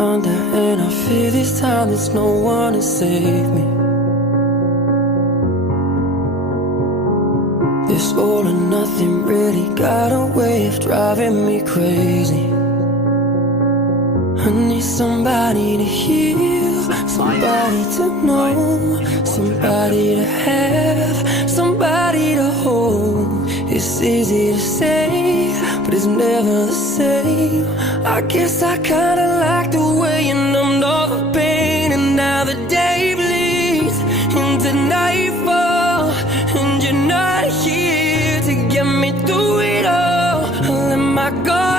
under, and I fear this time there's no one to save me. This all or nothing really got a way of driving me crazy. I need somebody to heal, somebody to know, somebody to have, somebody to hold. It's easy to say, but it's never the same. I guess I kinda like the way you numbed all the pain, and now the day bleeds into nightfall, and you're not here to get me through it all. I let my guard